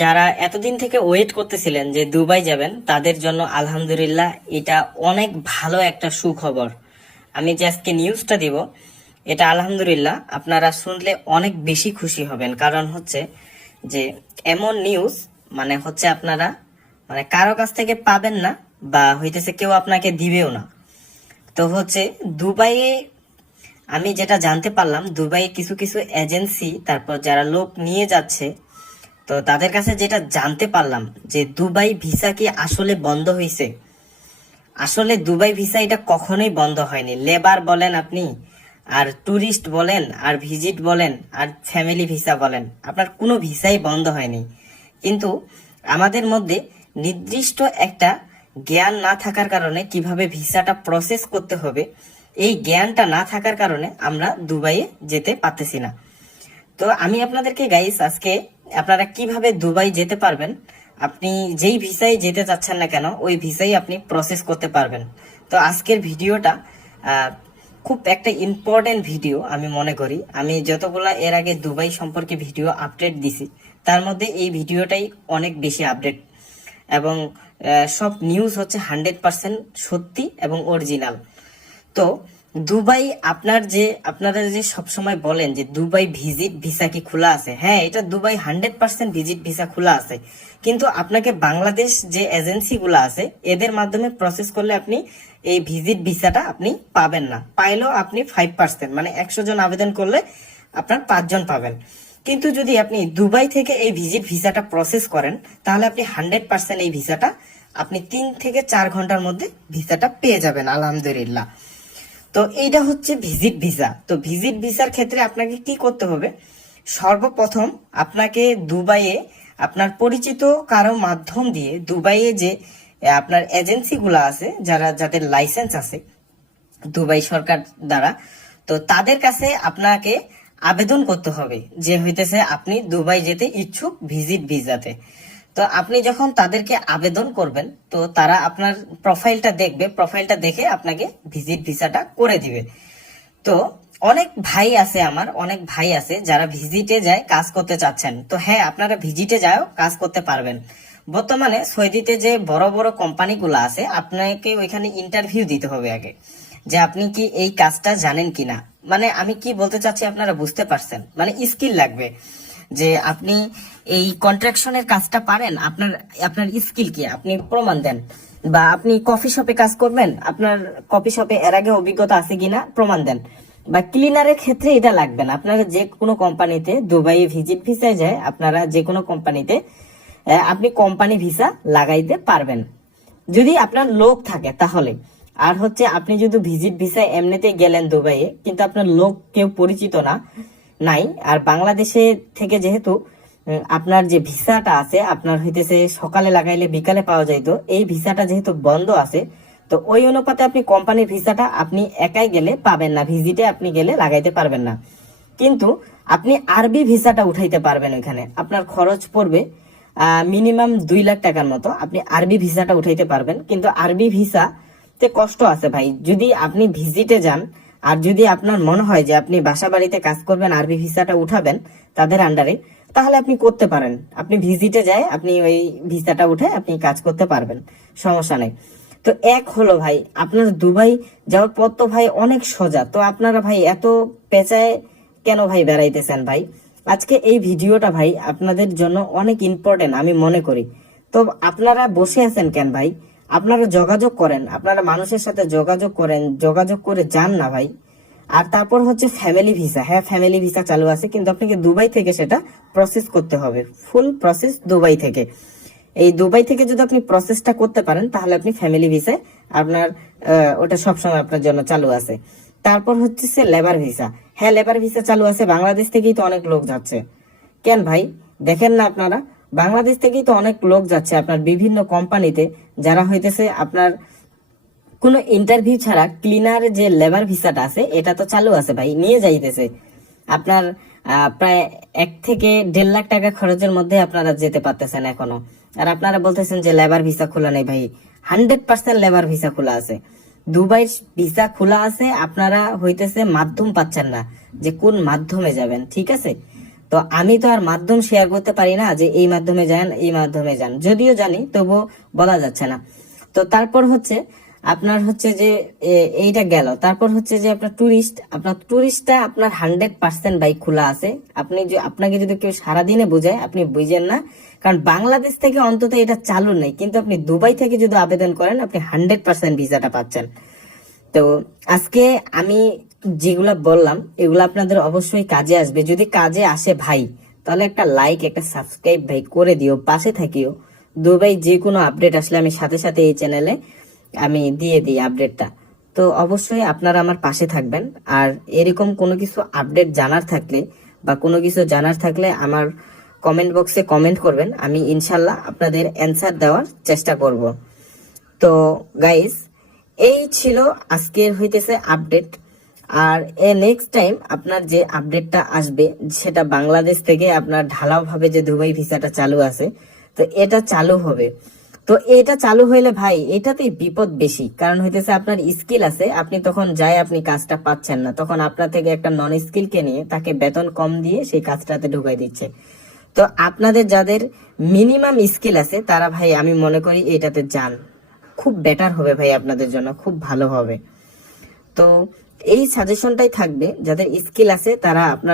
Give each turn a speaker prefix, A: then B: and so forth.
A: যারা এতদিন থেকে ওয়েট করতেছিলেন যে দুবাই যাবেন, তাদের জন্য আলহামদুলিল্লাহ এটা অনেক ভালো একটা সুখবর। আমি যে নিউজটা দিব, এটা আলহামদুলিল্লাহ আপনারা শুনলে অনেক বেশি খুশি হবেন। কারণ হচ্ছে যে এমন নিউজ মানে হচ্ছে আপনারা মানে কারও কাছ থেকে পাবেন না বা হইতেছে কেউ আপনাকে দিবেও না। তো হচ্ছে দুবাইয়ে আমি যেটা জানতে পারলাম দুবাইয়ে কিছু কিছু এজেন্সি, তারপর যারা লোক নিয়ে যাচ্ছে, তো তাদের কাছে যেটা জানতে পারলাম যে দুবাই ভিসা কি আসলে বন্ধ হয়েছে আসলে দুবাই ভিসা এটা কখনোই বন্ধ হয়নি। লেবার বলেন আপনি, আর ট্যুরিস্ট বলেন, আর ভিজিট বলেন, আর ফ্যামিলি ভিসা বলেন, আপনার কোনো ভিসাই বন্ধ হয়নি। কিন্তু আমাদের মধ্যে নির্দিষ্ট একটা জ্ঞান না থাকার কারণে কীভাবে ভিসাটা প্রসেস করতে হবে এই জ্ঞানটা না থাকার কারণে আমরা দুবাইয়ে যেতে পারতেছি না। তো আমি আপনাদেরকে গাইস আজকে আপনারা কীভাবে দুবাই যেতে পারবেন, আপনি যেই ভিসায় যেতে চাচ্ছেন না কেন, ওই ভিসাই আপনি প্রসেস করতে পারবেন। তো আজকের ভিডিওটা খুব একটা ইম্পর্টেন্ট ভিডিও আমি মনে করি। আমি যতগুলা এর আগে দুবাই সম্পর্কে ভিডিও আপডেট দিছি, তার মধ্যে এই ভিডিওটাই অনেক বেশি আপডেট এবং সব নিউজ হচ্ছে হান্ড্রেড পার্সেন্ট সত্যি এবং অরিজিনাল তো দুবাই আপনার যে, আপনারা যে সবসময় বলেন যে দুবাই ভিজিট ভিসা কি খোলা আছে? হ্যাঁ এটা Dubai hundred percent visit visa খোলা আছে। কিন্তু আপনাকে বাংলাদেশ যে এজেন্সি গুলো আছে, এদের মাধ্যমে প্রসেস করলে আপনি এই ভিজিট ভিসাটা আপনি পাবেন না। পাইলেও আপনি ফাইভ পার্সেন্ট মানে একশো জন আবেদন করলে আপনার পাঁচজন পাবেন। কিন্তু যদি আপনি দুবাই থেকে এই ভিজিট ভিসাটা প্রসেস করেন, তাহলে আপনি হান্ড্রেড পার্সেন্ট এই ভিসাটা আপনি তিন থেকে চার ঘণ্টার মধ্যে ভিসাটা পেয়ে যাবেন, আলহামদুলিল্লাহ। তো এইটা হচ্ছে ভিজিট ভিসা তো ভিজিট ভিসার ক্ষেত্রে আপনাকে কি করতে হবে? সর্বপ্রথম আপনাকে দুবাইয়ে আপনার পরিচিত কারও মাধ্যম দিয়ে দুবাইয়ে যে আপনার এজেন্সিগুলো আছে, যারা, যাদের লাইসেন্স আছে, দুবাই সরকার দ্বারা, তো তাদের কাছে আপনাকে আবেদন করতে হবে যে হইতেছে আপনি দুবাই যেতে ইচ্ছুক ভিজিট ভিসাতে তো আপনি যখন তাদেরকে আবেদন করবেন, তো তারা আপনার প্রোফাইলটা দেখবে প্রোফাইলটা দেখে আপনাকে ভিজিট ভিসাটা করে দিবে। তো অনেক ভাই আছে আমার, অনেক ভাই আছে যারা ভিজিটে যায়, কাজ করতে চাচ্ছেন। তো হ্যাঁ আপনারা ভিজিটে যাও কাজ করতে পারবেন। বর্তমানে সৌদিতে যে বড় বড় কোম্পানিগুলো আছে, আপনাকে ওইখানে ইন্টারভিউ দিতে হবে আগে, যে আপনি কি এই কাজটা জানেন কিনা। মানে আমি কি বলতে চাচ্ছি আপনারা বুঝতে পারছেন। মানে স্কিল লাগবে। যে আপনি এই কন্ট্রাকশনের কাজটা পারেন, আপনার আপনার স্কিল কি? আপনি প্রমাণ দেন। বা আপনি কফি শপে কাজ করবেন, আপনার কফি শপে এর আগে অভিজ্ঞতা আছে কিনা, প্রমাণ দেন। বা ক্লিনারের ক্ষেত্রে এটা লাগবে না। আপনারা যে কোনো কোম্পানিতে দুবাই ভিজিট ভিসায় যায়, আপনারা যে কোনো কোম্পানিতে আপনি কোম্পানি ভিসা লাগাইতে পারবেন। যদি আপনার লোক থাকে তাহলে। আর হচ্ছে আপনি যদি ভিজিট ভিসায় এমনিতে গেলেন দুবাইয়ে, কিন্তু আপনার লোক কেউ পরিচিত না নাই। আর বাংলাদেশে থেকে যেহেতু আপনার যে ভিসাটা আছে, আপনার হইতেছে সকালে লাগাইলে বিকালে পাওয়া যাইতো, এই ভিসাটা যেহেতু বন্ধ আছে, তো ওই অনুপাতে আপনি কোম্পানির ভিসাটা আপনি একাই গেলে পাবেন না ভিজিটে আপনি গেলে লাগাইতে পারবেন না। কিন্তু আপনি আরবি ভিসাটা উঠাইতে পারবেন ওইখানে। আপনার খরচ পড়বে মিনিমাম দুই লাখ টাকার মতো। আপনি আরবি ভিসাটা উঠাইতে পারবেন। কিন্তু আরবি ভিসা তে কষ্ট আছে ভাই। যদি আপনি ভিজিটে যান আর যদি আপনার মনে হয় যে আপনি বাসা বাড়িতে কাজ করবেন, আরবি ভিসাটা উঠাবেন তাদের আন্ডারে তাহলে আপনি করতে পারেন। আপনি ভিজিটে যায়, আপনি ওই ভিসাটা উঠে আপনি কাজ করতে পারবেন। সমস্যা নেই। তো এক হলো ভাই, আপনার দুবাই যাওয়ার পর তো ভাই অনেক সোজা। তো আপনারা ভাই এত পেঁচায় কেন ভাই বেড়াইতেছেন ভাই? আজকে এই ভিডিওটা ভাই আপনাদের জন্য অনেক ইম্পর্টেন্ট আমি মনে করি। তো আপনারা বসে আছেন কেন ভাই? আপনারা যোগাযোগ করেন, আপনারা মানুষের সাথে যোগাযোগ করেন, যোগাযোগ করে যান না ভাই। আর তারপর হচ্ছে ফ্যামিলি ভিসা হ্যাঁ ফ্যামিলি ভিসা চালু আছে, কিন্তু আপনাকে দুবাই থেকে সেটা প্রসেস করতে হবে। ফুল প্রসেস দুবাই থেকে। এই দুবাই থেকে যদি আপনি প্রসেসটা করতে পারেন, তাহলে আপনি ফ্যামিলি ভিসায় আপনার ওটা সবসময় আপনার জন্য চালু আছে। তারপর হচ্ছে লেবার ভিসা হ্যাঁ লেবার ভিসা চালু আছে, বাংলাদেশ থেকেই তো অনেক লোক যাচ্ছে। কেন ভাই? দেখেন না আপনারা বাংলাদেশ থেকেই তো অনেক লোক যাচ্ছে আপনার বিভিন্ন কোম্পানিতে, যারা হইতেছে আপনার কোনো ইন্টারভিউ ছাড়া ক্লিনার যে লেবার ভিসাটা আছে, এটা তো চালু আছে ভাই, নিয়ে যাইতেছে। আপনার প্রায় এক থেকে দেড় লাখ টাকা খরচের মধ্যে আপনারা যেতে পারতেছেন এখনও। আর আপনারা বলতেছেন যে লেবার ভিসা খোলা নেই ভাই হান্ড্রেড পার্সেন্ট লেবার ভিসা খোলা আছে। দুবাইয়ের ভিসা খোলা আছে, আপনারা হইতেছে মাধ্যম পাচ্ছেন না, যে কোন মাধ্যমে যাবেন, ঠিক আছে? তো আমি তো আর মাধ্যম শেয়ার করতে পারি না যে এই মাধ্যমে যান, এই মাধ্যমে যান। যদিও জানি তবুও বলা যাচ্ছে না। তো তারপর হচ্ছে, আপনার হচ্ছে যে এইটা গেল। তারপর হচ্ছে যে আপনার টুরিস্ট আপনার টুরিস্টটা আপনার হান্ড্রেড পার্সেন্ট বাইক খোলা আছে। আপনি যে, আপনাকে যদি কেউ সারাদিনে বোঝায়, আপনি বুঝেন না। কারণ বাংলাদেশ থেকে অন্তত এটা চালু নেই। কিন্তু আপনি দুবাই থেকে যদি আবেদন করেন, আপনি হান্ড্রেড পার্সেন্ট ভিসাটা পাচ্ছেন। তো আজকে আমি যেগুলা বললাম, এগুলো আপনাদের অবশ্যই কাজে আসবে। যদি কাজে আসে ভাই, তাহলে একটা লাইক একটা সাবস্ক্রাইব ভাই করে দিও, পাশে থাকিও। দুবাই যে কোনো আপডেট আসলে আমি সাথে সাথে এই চ্যানেলে আমি দিয়ে দিই আপডেটটা তো অবশ্যই আপনারা আমার পাশে থাকবেন। আর এরকম কোনো কিছু আপডেট জানার থাকলে বা কোনো কিছু জানার থাকলে আমার কমেন্ট বক্সে কমেন্ট করবেন। আমি ইনশাল্লাহ আপনাদের অ্যান্সার দেওয়ার চেষ্টা করব। তো গাইস এই ছিল আজকের হইতেছে আপডেট আর, এ নেক্সট টাইম আপনার যে আপডেটটা আসবে, সেটা বাংলাদেশ থেকে আপনার ঢালাও ভাবে যে দুবাই ভিসাটা চালু আছে, তো এটা চালু হবে। তো এটা চালু হইলে ভাই এটাতে বিপদ বেশি। কারণ হইতেছে আপনার স্কিল আছে, আপনি তখন যাই আপনি কাজটা পাচ্ছেন না। তখন আপনার থেকে একটা নন স্কিলকে নিয়ে তাকে বেতন কম দিয়ে সেই কাজটাতে ঢুকাই দিচ্ছে। তো আপনাদের যাদের মিনিমাম স্কিল আছে, তারা ভাই, আমি মনে করি এটাতে যান। খুব বেটার হবে ভাই আপনাদের জন্য, খুব ভালো হবে। তো এই সাজেশনটাই থাকবে যাদের স্কিল আছে তারা আপনার